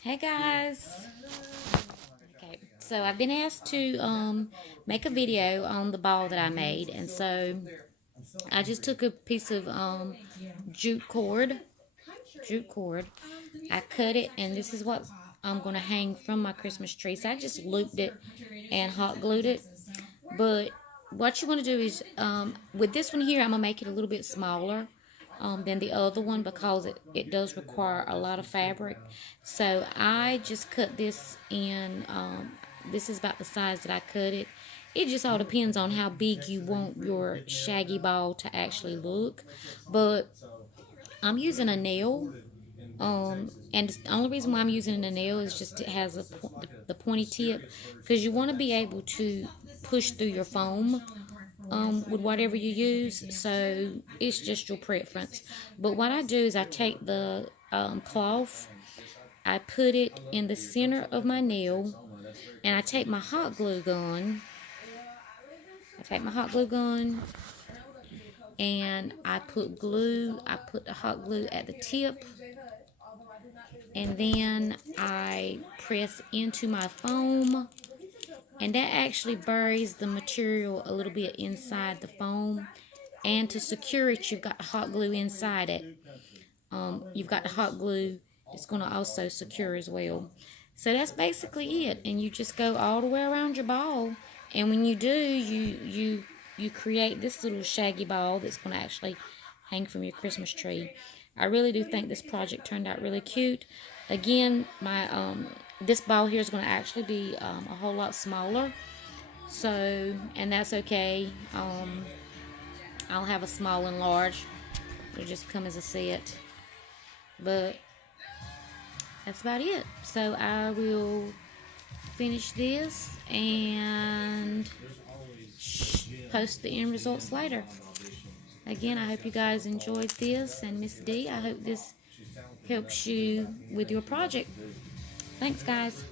Hey guys. Okay, so I've been asked to make a video on the ball that I made, and so I just took a piece of jute cord. I cut it, and this is what I'm gonna hang from my Christmas tree. So I just looped it and hot glued it. But what you want to do is with this one here, I'm gonna make it a little bit smaller than the other one because it does require a lot of fabric. So I just cut this in, this is about the size that I cut it. It just all depends on how big you want your shaggy ball to actually look. But I'm using a nail, and the only reason why I'm using a nail is just it has the pointy tip, because you want to be able to push through your foam with whatever you use. So it's just your preference. But what I do is I take the cloth, I put it in the center of my nail, and I take my hot glue gun. And I put glue. I put the hot glue at the tip, and then I press into my foam, and that actually buries the material a little bit inside the foam. And to secure it, you've got the hot glue inside it. You've got the hot glue that's going to also secure as well. So that's basically it, and you just go all the way around your ball. And when you do, you create this little shaggy ball that's going to actually hang from your Christmas tree. I really do think this project turned out really cute. Again, my this ball here is going to actually be a whole lot smaller. So, and that's okay. I'll have a small and large. It'll just come as a set. But that's about it. So I will finish this and post the end results later. Again, I hope you guys enjoyed this, and Miss D, I hope this helps you with your project. Thanks, guys.